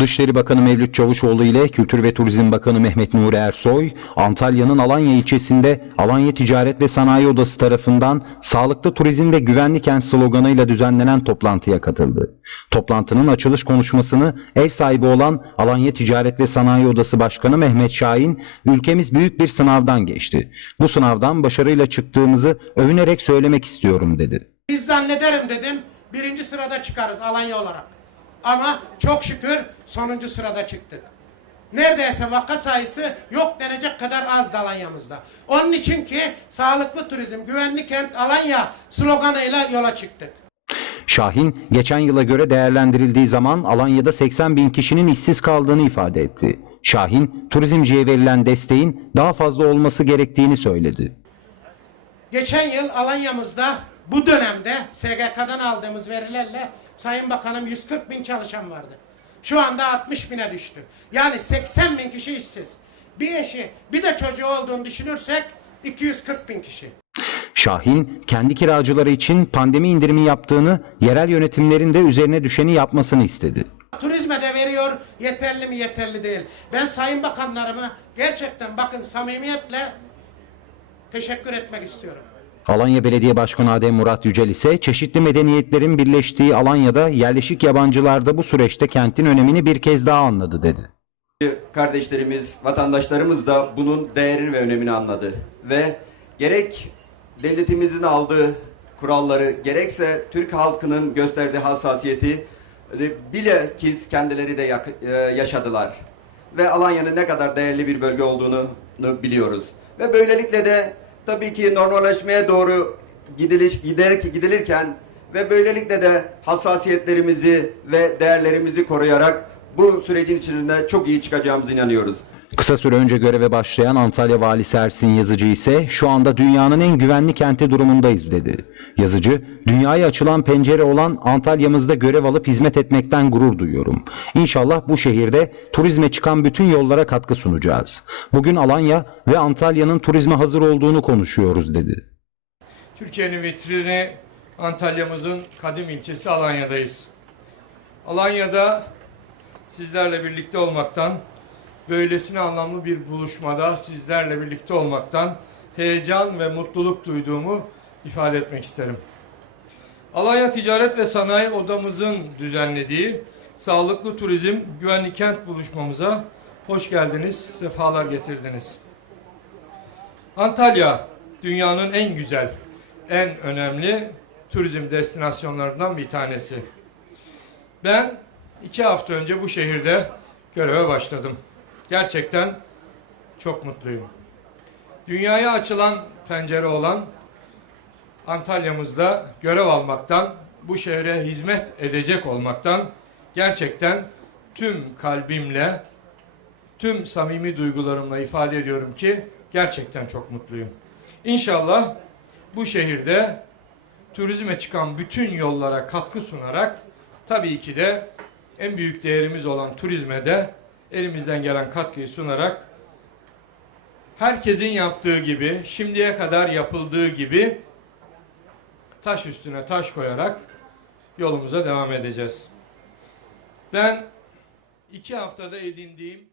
Dışişleri Bakanı Mevlüt Çavuşoğlu ile Kültür ve Turizm Bakanı Mehmet Nuri Ersoy, Antalya'nın Alanya ilçesinde Alanya Ticaret ve Sanayi Odası tarafından Sağlıklı Turizm ve Güvenli Kent sloganıyla düzenlenen toplantıya katıldı. Toplantının açılış konuşmasını ev sahibi olan Alanya Ticaret ve Sanayi Odası Başkanı Mehmet Şahin, ülkemiz büyük bir sınavdan geçti. Bu sınavdan başarıyla çıktığımızı övünerek söylemek istiyorum dedi. Biz zannederim dedim birinci sırada çıkarız Alanya olarak. Ama çok şükür sonuncu sırada çıktık. Neredeyse vaka sayısı yok denecek kadar az Alanya'mızda. Onun için ki sağlıklı turizm, güvenli kent Alanya sloganıyla yola çıktık. Şahin, geçen yıla göre değerlendirildiği zaman Alanya'da 80 bin kişinin işsiz kaldığını ifade etti. Şahin, turizmciye verilen desteğin daha fazla olması gerektiğini söyledi. Geçen yıl Alanya'mızda bu dönemde SGK'dan aldığımız verilerle Sayın Bakanım 140 bin çalışan vardı. Şu anda 60 bine düştü. Yani 80 bin kişi işsiz. Bir eşi bir de çocuğu olduğunu düşünürsek 240 bin kişi. Şahin, kendi kiracıları için pandemi indirimi yaptığını, yerel yönetimlerin de üzerine düşeni yapmasını istedi. Turizme de veriyor yeterli mi yeterli değil. Ben sayın bakanlarımı gerçekten bakın samimiyetle teşekkür etmek istiyorum. Alanya Belediye Başkanı Adem Murat Yücel ise çeşitli medeniyetlerin birleştiği Alanya'da yerleşik yabancılar da bu süreçte kentin önemini bir kez daha anladı dedi. kardeşlerimiz, vatandaşlarımız da bunun değerini ve önemini anladı. Ve gerek devletimizin aldığı kuralları, gerekse Türk halkının gösterdiği hassasiyeti e, bilakis kendileri de e, yaşadılar. Ve Alanya'nın ne kadar değerli bir bölge olduğunu biliyoruz. Ve böylelikle de tabii ki normalleşmeye doğru gidiliş, gider, gidilirken ve böylelikle de hassasiyetlerimizi ve değerlerimizi koruyarak bu sürecin içinde çok iyi çıkacağımıza inanıyoruz. Kısa süre önce göreve başlayan Antalya Valisi Ersin Yazıcı ise şu anda dünyanın en güvenli kenti durumundayız dedi. Yazıcı, dünyaya açılan pencere olan Antalya'mızda görev alıp hizmet etmekten gurur duyuyorum. İnşallah bu şehirde turizme çıkan bütün yollara katkı sunacağız. Bugün Alanya ve Antalya'nın turizme hazır olduğunu konuşuyoruz dedi. Türkiye'nin vitrini Antalya'mızın kadim ilçesi Alanya'dayız. Alanya'da sizlerle birlikte olmaktan, böylesine anlamlı bir buluşmada sizlerle birlikte olmaktan heyecan ve mutluluk duyduğumu ifade etmek isterim. Alanya Ticaret ve Sanayi Odamızın düzenlediği Sağlıklı Turizm Güvenli Kent buluşmamıza hoş geldiniz, sefalar getirdiniz. Antalya dünyanın en güzel, en önemli turizm destinasyonlarından bir tanesi. Ben iki hafta önce bu şehirde göreve başladım. Gerçekten çok mutluyum. Dünyaya açılan pencere olan Antalya'mızda görev almaktan, bu şehre hizmet edecek olmaktan gerçekten tüm kalbimle, tüm samimi duygularımla ifade ediyorum ki gerçekten çok mutluyum. İnşallah bu şehirde turizme çıkan bütün yollara katkı sunarak tabii ki de en büyük değerimiz olan turizme de elimizden gelen katkıyı sunarak herkesin yaptığı gibi, şimdiye kadar yapıldığı gibi taş üstüne taş koyarak yolumuza devam edeceğiz. Ben iki haftada edindiğim